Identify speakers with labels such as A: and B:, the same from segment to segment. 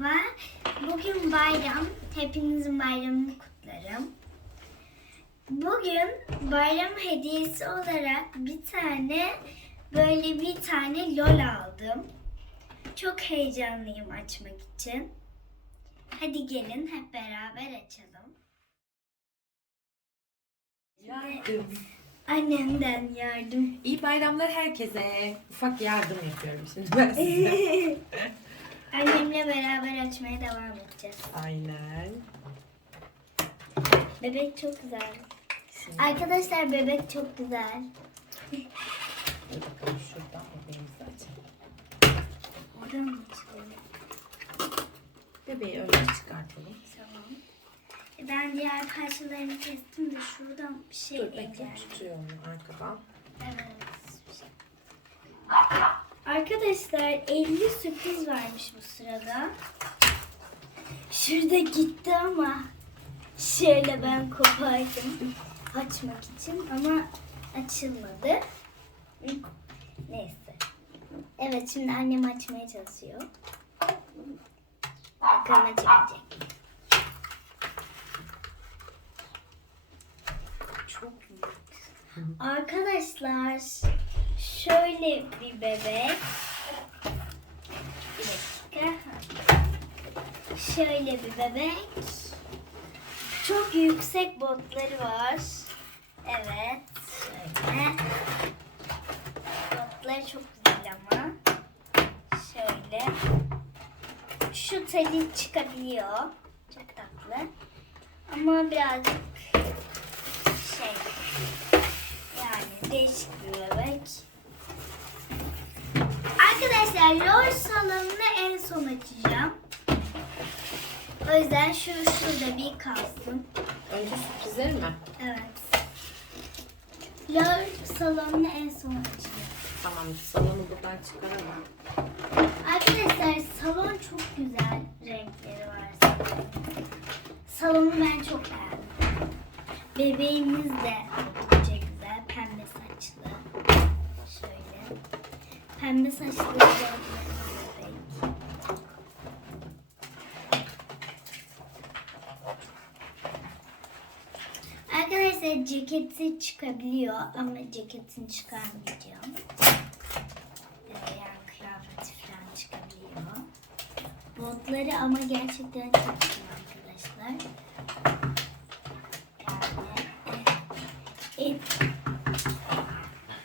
A: Merhaba. Bugün bayram. Hepinizin bayramını kutlarım. Bugün bayram hediyesi olarak bir tane böyle bir tane lol aldım. Çok heyecanlıyım açmak için. Hadi gelin hep beraber açalım.
B: Yardım.
A: Annemden yardım.
B: İyi bayramlar herkese. Ufak yardım yapıyorum şimdi ben size.
A: Annemle beraber açmaya devam edeceğiz.
B: Aynen.
A: Bebek çok güzel.
B: Şimdi
A: Arkadaşlar bebek çok güzel.
B: dur bakalım şuradan bebeğimizi açalım.
A: Oradan mı çıkıyor?
B: Bebeği önce çıkartalım.
A: Tamam. E, Ben diğer parçalarını kestim de şuradan bir şey
B: Dur bekle tutuyor onu arkadan.
A: Evet. Arkadaşlar 50 sürpriz varmış bu sırada. Şurada gitti ama şöyle ben kopardım açmak için ama açılmadı. Neyse. Evet şimdi annem açmaya çalışıyor. Bakalım açabilecek. Çok büyük. Arkadaşlar şöyle bir bebek. Bir dakika. Şöyle bir bebek. Çok yüksek botları var. Evet. Şöyle. Botları çok güzel ama. Şöyle. Şu teli çıkabiliyor. Çok tatlı. Ama birazcık şey yani değişik bir bebek. Arkadaşlar LOL salonunu en son açacağım. O yüzden şu şurada bir kalsın.
B: Önce sürprizleri mi?
A: Evet. LOL salonunu en son açacağım.
B: Tamam salonu buradan çıkaralım.
A: Arkadaşlar salon çok güzel renkleri var. Salonu ben çok beğendim. Bebeğimiz de Bebek. Arkadaşlar ceketi çıkabiliyor ama ceketini çıkarmayacağım. Yani kıyafeti falan çıkabiliyor. Botları ama gerçekten çok güzel arkadaşlar. Yani en,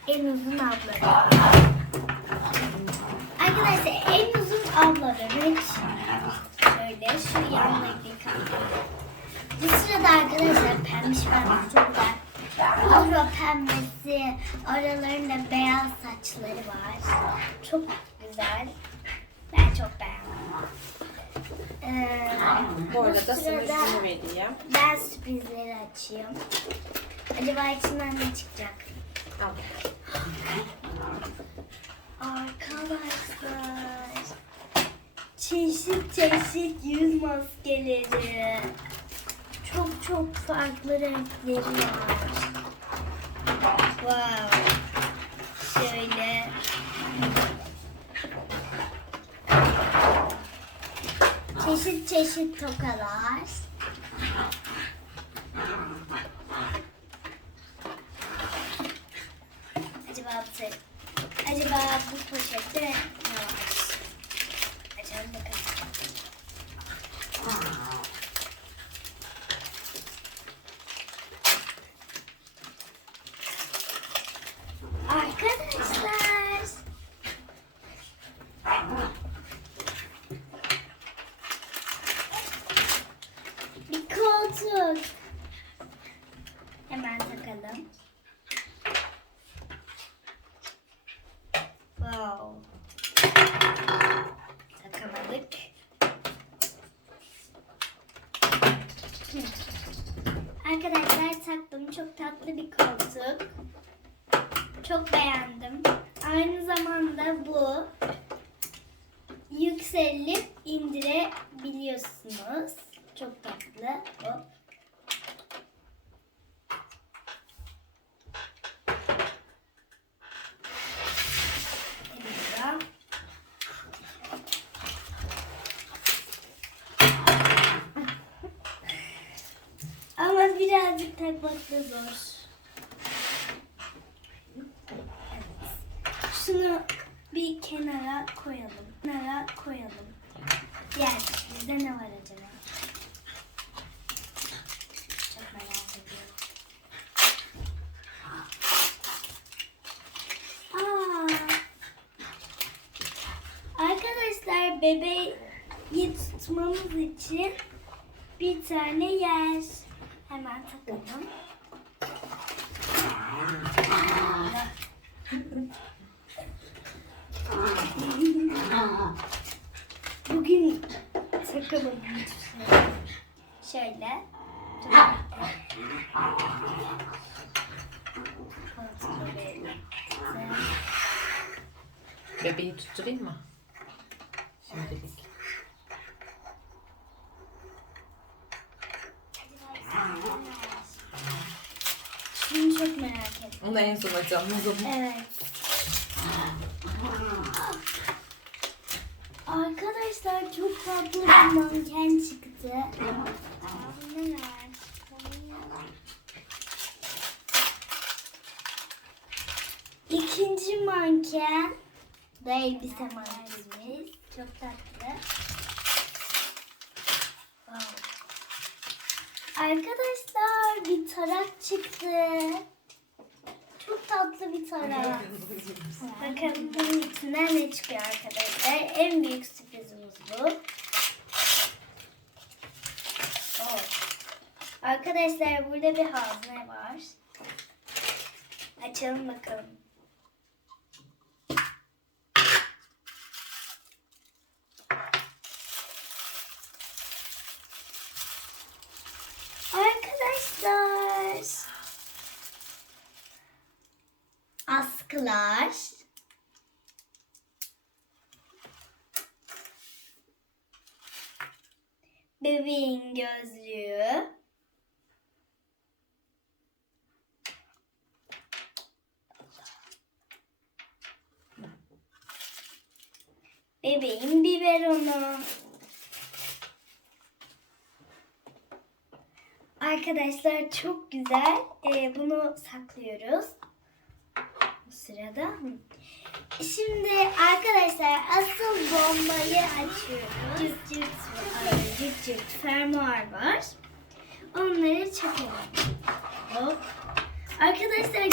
A: en uzun abla bebek. Arkadaşlar en uzun abla bebek. Şöyle şu yanındaki kaldı. Bu sırada arkadaşlar pembiş pembiş çok güzel. Avro pembesi, aralarında beyaz saçları var. Çok güzel. Ben çok beğendim. Ee,
B: Bu arada sana
A: sırada
B: şunu vereyim.
A: ben sürprizleri açayım. Acaba içinden ne çıkacak?
B: Al.
A: Arkadaşlar çeşit çeşit yüz maskeleri. Çok çok farklı renkleri var. Wow. Şöyle. Çeşit çeşit tokalar. Acaba bu Acaba bu poşette ne var? Açalım bakalım. Arkadaşlar. Bir koltuk. Hemen takalım. Wow. Takamadık. Hı. Arkadaşlar taktım. Çok tatlı bir koltuk. Çok beğendim. Aynı zamanda bu yükselip indirebiliyorsunuz. Çok tatlı. Hop. Burada. birazcık takmakta zor. Evet. Şunu bir kenara koyalım. Kenara koyalım. Diğer bizde ne var acaba? Çok. Arkadaşlar bebeği tutmamız için bir tane yer. Hemen takalım. Bugün takamadım. Şöyle. Kontrol edelim.
B: Bebeği tutturayım mı? Şimdilik.
A: Şunu çok merak ettim.
B: Onu en son açalım o zaman.
A: Evet. Arkadaşlar çok tatlı bir manken çıktı. Ne var? İkinci manken da elbise mankenimiz. Çok tatlı. Wow. Arkadaşlar bir tarak çıktı. Tatlı bir tarak. Bakalım bunun içinden ne çıkıyor arkadaşlar. En büyük sürprizimiz bu. Oh. Arkadaşlar burada bir hazne var. Açalım bakalım. Arkadaşlar. Askılar. Bebeğin gözlüğü. Bebeğin biberonu. Arkadaşlar çok güzel. Ee, bunu saklıyoruz. Sırada. Şimdi arkadaşlar asıl bombayı açıyoruz. Cırt cırt var. Cırt cırt fermuar var. Onları çakalım. Hop. Arkadaşlar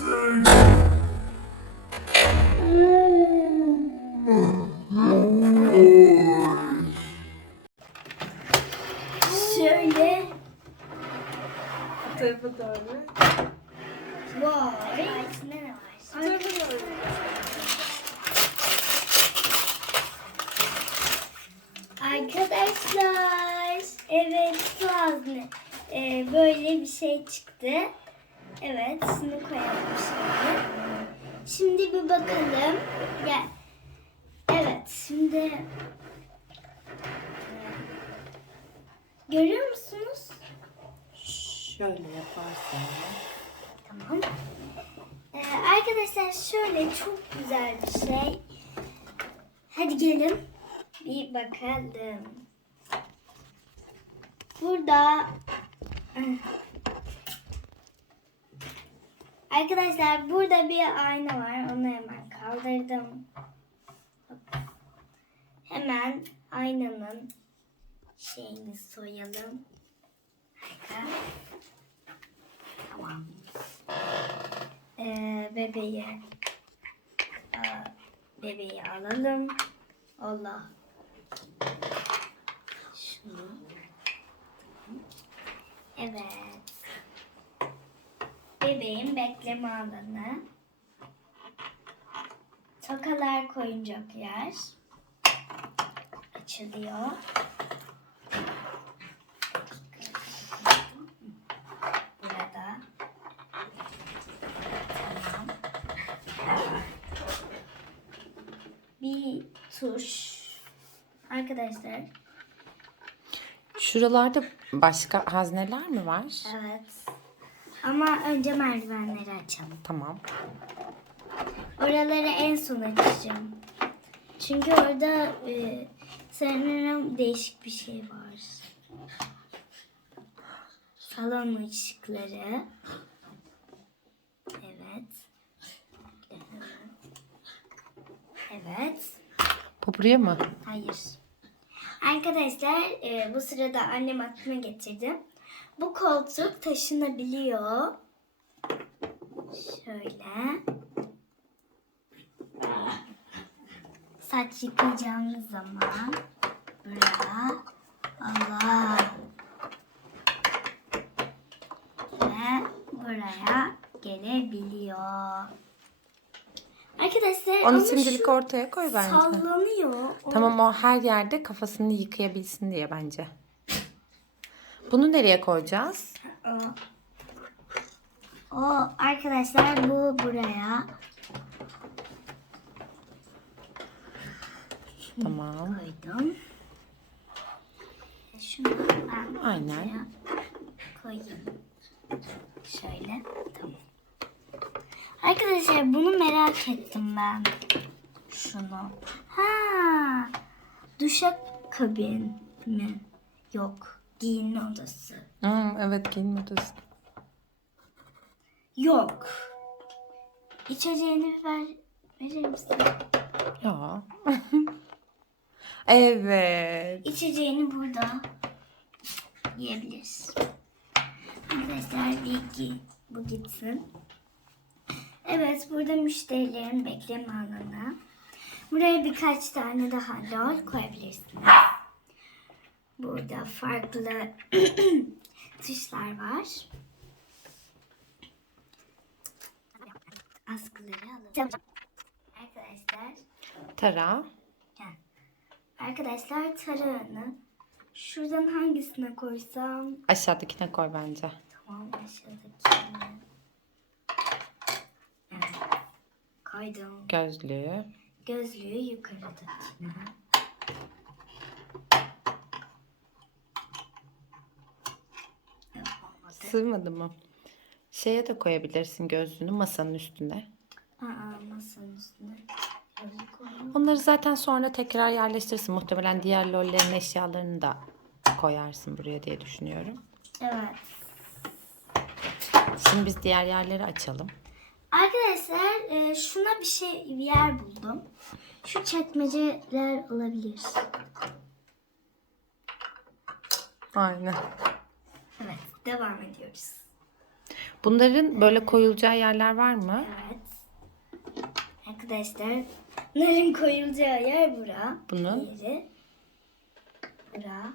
A: şöyle
B: tarafa doğru.
A: Vay. İçinde ne var?
B: Bu tarafa doğru.
A: Arkadaşlar, evet su hazne. Ee, böyle bir şey çıktı. Evet, şunu koyalım şimdi. Şimdi bir bakalım. Gel. Evet, şimdi e, görüyor musunuz?
B: Şöyle yaparsan.
A: Tamam. Ee, arkadaşlar şöyle çok güzel bir şey. Hadi gelin bir bakalım. Burada Arkadaşlar burada bir ayna var. Onu hemen kaldırdım. Hemen aynanın şeyini soyalım. Harika. Ee, bebeği Aa, bebeği alalım. Allah. Şunu. Evet. Bebeğin bekleme alanı. Tokalar koyuncak yer. Açılıyor. Burada. Tamam. Bir tuş. Arkadaşlar.
B: Şuralarda başka hazneler mi var?
A: Evet. Ama önce merdivenleri açalım.
B: Tamam.
A: Oraları en son açacağım. Çünkü orada e, Sanırım değişik bir şey var. Salon ışıkları. Evet. Evet.
B: Buraya mı?
A: Hayır. Arkadaşlar e, bu sırada annem aklıma getirdi. Bu koltuk taşınabiliyor. Şöyle. Saç yıkayacağımız zaman buraya Allah ve buraya gelebiliyor. Arkadaşlar
B: Onu
A: ama
B: şimdilik
A: şu
B: ortaya koy bence.
A: sallanıyor. O-
B: Tamam o her yerde kafasını yıkayabilsin diye bence. Bunu nereye koyacağız?
A: O. Arkadaşlar bu buraya
B: Tamam.
A: koydum. Şunu ben
B: Aynen.
A: buraya koyayım. Şöyle. Tamam. Arkadaşlar bunu merak ettim ben. Şunu. Ha. Duşakabin mi? Yok. Giyinme odası.
B: Hmm, evet giyinme odası.
A: Yok. İçeceğini ver, verir misin?
B: Ya. evet.
A: İçeceğini burada yiyebiliriz. Arkadaşlar bir ki bu gitsin. Evet burada müşterilerin bekleme alanı. Buraya birkaç tane daha lol koyabilirsiniz. Burada farklı tuşlar var. Askıları alalım. Arkadaşlar
B: Tara.
A: Arkadaşlar tarağını şuradan hangisine koysam
B: Aşağıdakine koy bence.
A: tamam aşağıdakine. Evet. Koydum.
B: Gözlüğü.
A: Gözlüğü. Evet, olmadı.
B: Sığmadı mı? Şeye de koyabilirsin gözlüğünü masanın üstüne.
A: Aa, masanın üstüne.
B: Onları zaten sonra tekrar yerleştirirsin. Muhtemelen diğer lollerin eşyalarını da koyarsın buraya diye düşünüyorum.
A: Evet.
B: Şimdi biz diğer yerleri açalım.
A: Arkadaşlar e, şuna bir şey bir yer buldum. Şu çekmeceler olabilir.
B: Aynen.
A: Evet, devam ediyoruz.
B: Bunların böyle koyulacağı yerler var mı?
A: Evet. Arkadaşlar, bunların koyulacağı yer bura.
B: Bunun?
A: Yeri. Bura.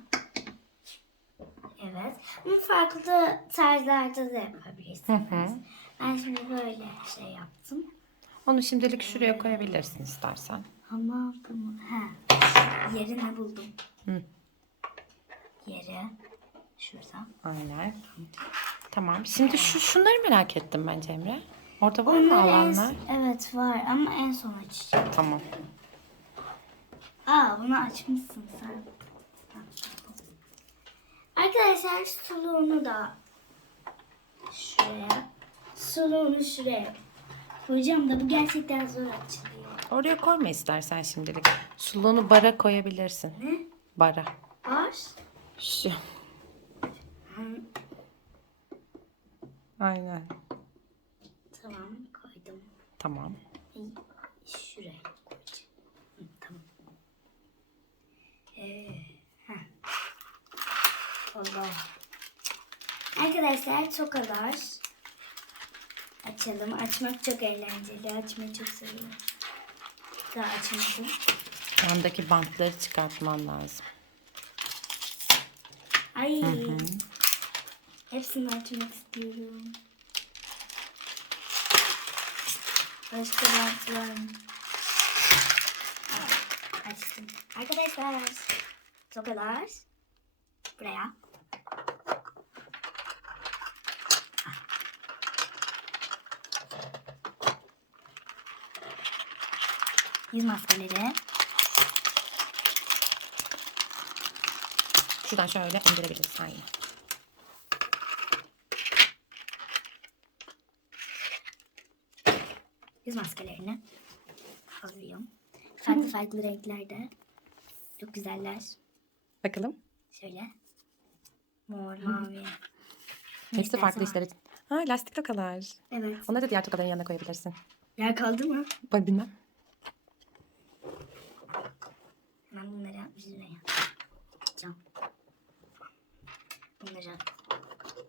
A: Evet. Bunu farklı tarzlarda da yapabilirsiniz. Ben şimdi böyle şey yaptım.
B: Onu şimdilik şuraya koyabilirsin istersen.
A: Ama bunu, ha, yerini buldum.
B: Hı.
A: Yeri. Şurada.
B: Aynen. Tamam. Şimdi şu şunları merak ettim ben Cemre. Orada var mı
A: en-
B: alanlar?
A: evet var ama en son açacağım.
B: Tamam.
A: Aa bunu açmışsın sen. Arkadaşlar suluğunu da şuraya. Suluğunu şuraya koyacağım da bu gerçekten zor açılıyor.
B: Oraya koyma istersen şimdilik. Suluğunu bara koyabilirsin.
A: Ne?
B: Bara.
A: Var.
B: Şu. Aynen.
A: Tamam koydum.
B: Tamam.
A: Şuraya koyacağım. Hı, tamam. Ee, heh. Allah. Arkadaşlar çok kadar. Açalım. Açmak çok eğlenceli. Açmayı çok seviyorum. Daha açmadım.
B: Yandaki bantları çıkartman lazım.
A: Ay. Hepsini açmak istiyorum. Başka bant var mı? Açtım. Arkadaşlar. Tokalar. Buraya. Yüz maskeleri.
B: Şuradan şöyle indirebiliriz. Aynen.
A: Yüz maskelerini alıyorum. Farklı farklı renklerde. Çok güzeller.
B: Bakalım.
A: Şöyle. Mor, mavi.
B: Hepsi farklı işler için. Ha lastik tokalar.
A: Evet.
B: Onları da diğer tokaların yanına koyabilirsin.
A: Yer kaldı mı?
B: Bak bilmem.
A: Hemen bunları 100 liraya atacağım. Bunları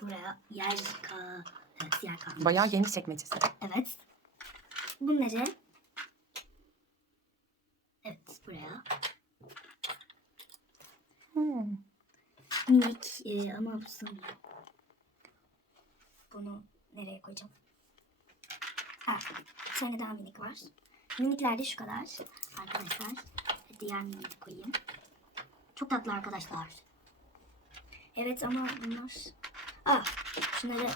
A: buraya yer ka evet, yer kaldı.
B: Bayağı geniş çekmecesi.
A: Evet. Bunları evet buraya
B: Hmm.
A: minik e, ama bu sanırım. Bunu nereye koyacağım? Ha, bir tane daha minik var. Minikler de şu kadar arkadaşlar. Diğer miniği de koyayım. Çok tatlı arkadaşlar. Evet ama bunlar... Ah, şunları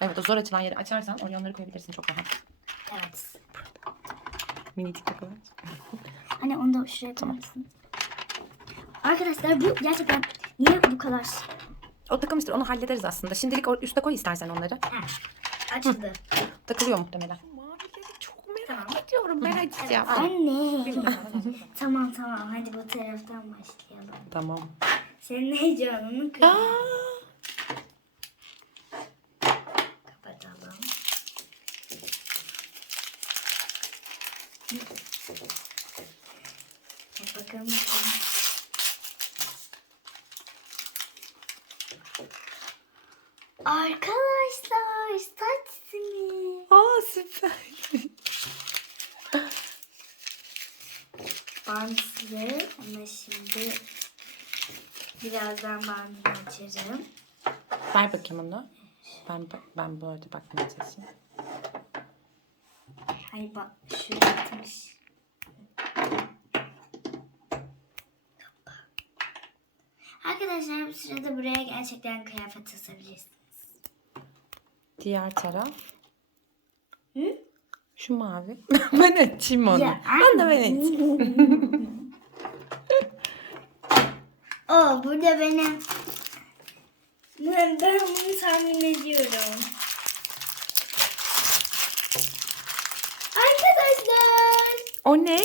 B: Evet o zor açılan yeri açarsan oraya onları koyabilirsin çok rahat.
A: evet.
B: Minicik tokalar.
A: Hani onu da şuraya koyarsın. Arkadaşlar bu gerçekten niye bu kadar?
B: O takılmıştır onu hallederiz aslında. Şimdilik üste koy istersen onları.
A: Ha, açıldı.
B: Takılıyor muhtemelen. Merak ediyorum. Ben açacağım.
A: Anne. tamam tamam hadi bu taraftan başlayalım.
B: Tamam.
A: Senin heyecanını
B: Aa,
A: kırdım. Kapatalım. Hadi bakalım bakalım. Arkadaşlar saç simi.
B: aa süper.
A: Bantlı ama şimdi birazdan bandını açarım.
B: Ver bakayım onu. Ben ben bu arada bakmaya çalışayım.
A: Hayır bak şu yatmış. Arkadaşlar bu sırada buraya gerçekten kıyafet asabilirsiniz.
B: Diğer taraf.
A: Hı?
B: Şu mavi. ben açayım onu.
A: Ya,
B: ben de ben açayım.
A: Oo burada benim ben, ben bunu tahmin ediyorum. Arkadaşlar
B: O ne?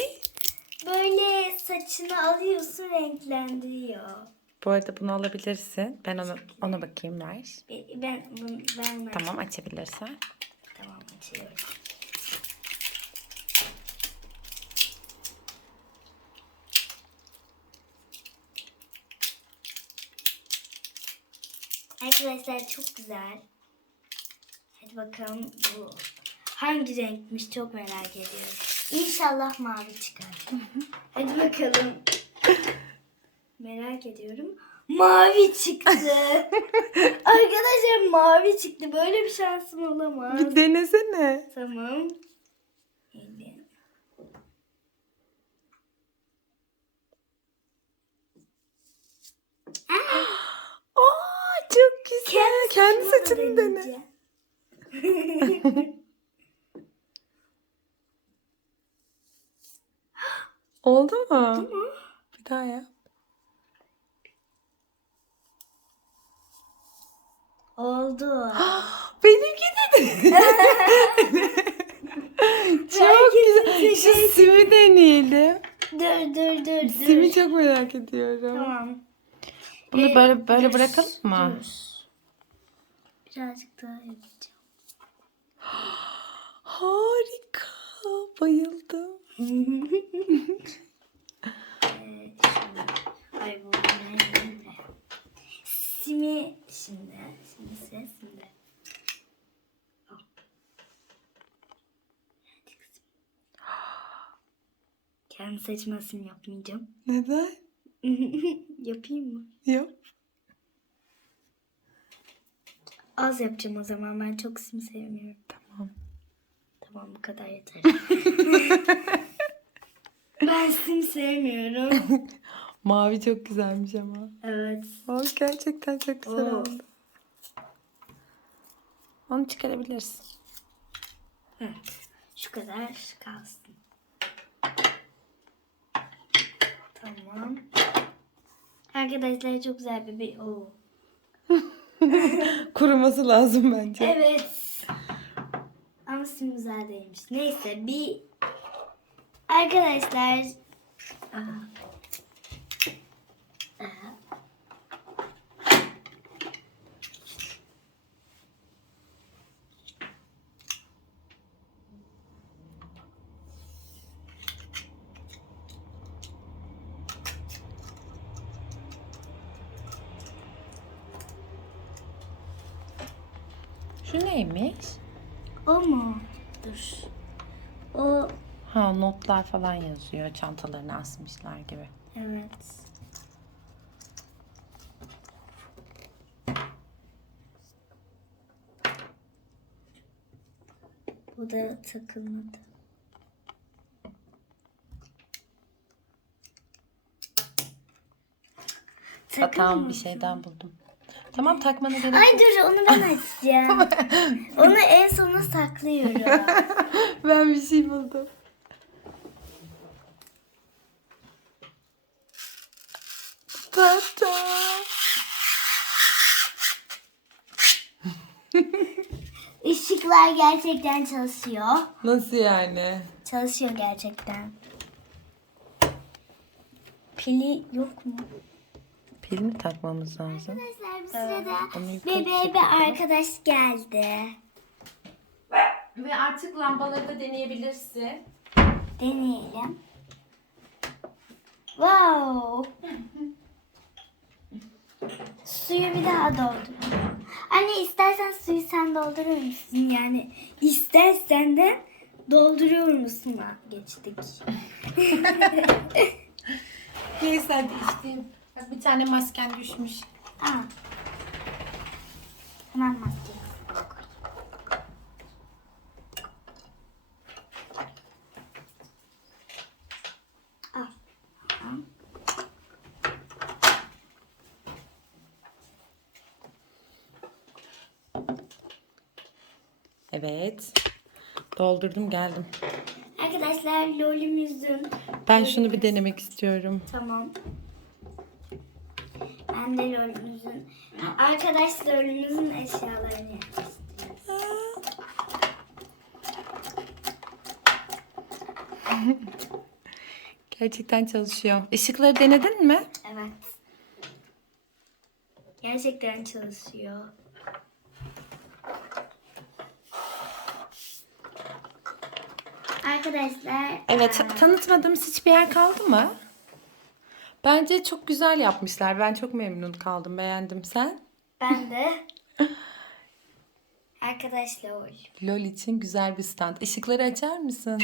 A: böyle saçını alıyorsun renklendiriyor.
B: Bu arada bunu alabilirsin. Ben ona, ona bakayım ver.
A: Ben ben ben
B: Tamam açabilirsen.
A: Tamam açıyorum. Arkadaşlar çok güzel. Hadi bakalım bu hangi renkmiş çok merak ediyorum. İnşallah mavi çıkar. Hadi bakalım. Merak ediyorum. Mavi çıktı. Arkadaşlar mavi çıktı. Böyle bir şansım olamaz.
B: Bir denesene.
A: Tamam. Şimdi.
B: Aa çok güzel.
A: Saçıma
B: saçını dene.
A: deneyeceğim.
B: Oldu mu? Bir daha yap.
A: Oldu.
B: Benimki de. çok güzel. Şu simi deneyelim.
A: dur dur dur dur.
B: Simi çok merak ediyorum.
A: Tamam.
B: Bunu böyle böyle
A: dur,
B: bırakalım mı?
A: dur. Birazcık daha yapacağım.
B: Harika. Bayıldım.
A: Şöyle. Ay bu ne? ne? Simi şimdi. Şimdi ses şimdi. Hop. Hadi kızım. Kendi saçma sim yapmayacağım.
B: Neden?
A: Yapayım mı?
B: Yap.
A: Az yapacağım o zaman. Ben çok sim sevmiyorum.
B: Tamam.
A: Tamam bu kadar yeter. ben sim sevmiyorum.
B: Mavi çok güzelmiş ama.
A: Evet.
B: O gerçekten çok güzel
A: Oo.
B: oldu. Onu çıkarabilirsin.
A: Evet. Şu kadar kalsın. Tamam. Arkadaşlar çok güzel bir bir Oo.
B: Kuruması lazım bence.
A: Evet. Ama sim güzel değilmiş. Neyse bir Arkadaşlar.
B: Şu neymiş?
A: O mu? Dur. O
B: Ha notlar falan yazıyor. Çantalarını asmışlar gibi.
A: evet. Bu da takılmadı.
B: Ha, tamam bir şeyden buldum. Tamam takmana gerek
A: Ay dur onu ben açacağım. onu en sona saklıyorum.
B: ben bir şey buldum.
A: Işıklar gerçekten çalışıyor.
B: Nasıl yani?
A: Çalışıyor gerçekten. Pili yok mu?
B: Pil mi takmamız lazım?
A: Arkadaşlar bu sırada
B: yukarı
A: bebeğe bir arkadaş geldi.
B: Ve artık lambaları da deneyebilirsin.
A: Deneyelim. Wow. Suyu bir daha doldur. Anne istersen suyu sen doldurur musun? Yani istersen de dolduruyor musun? Geçtik.
B: Neyse hadi içeyim. Bak bir tane masken düşmüş.
A: Aa. Hemen maskeyi
B: Evet. Doldurdum geldim.
A: Arkadaşlar lolümüzün
B: Ben şunu bir denemek istiyorum.
A: Tamam. Ben de lolümüzün arkadaş lolümüzün eşyalarını yapacağız.
B: Gerçekten çalışıyor. Işıkları denedin mi?
A: Evet. Gerçekten çalışıyor. Arkadaşlar
B: Evet,
A: eee,
B: tanıtmadığımız hiçbir yer kaldı mı? Bence çok güzel yapmışlar. Ben çok memnun kaldım. Beğendim sen.
A: ben de arkadaş lol.
B: LOL için güzel bir stand. Işıkları açar mısın?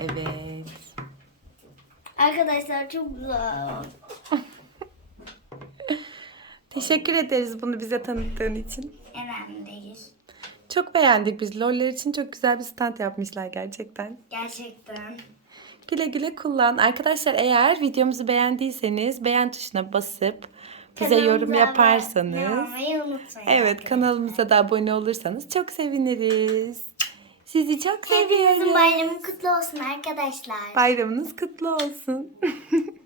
B: Evet.
A: Arkadaşlar çok güzel.
B: Teşekkür ederiz bunu bize tanıttığın için.
A: Önemli değil.
B: Çok beğendik biz. LOL'ler için çok güzel bir stand yapmışlar gerçekten.
A: Gerçekten.
B: Güle güle kullan. Arkadaşlar eğer videomuzu beğendiyseniz beğen tuşuna basıp bize yorum
A: Kanalımıza
B: yaparsanız.
A: abone olmayı unutmayın.
B: Evet kanalımıza da abone olursanız çok seviniriz. Sizi çok
A: Hepinizin
B: seviyoruz.
A: bayramı kutlu olsun arkadaşlar.
B: Bayramınız kutlu olsun.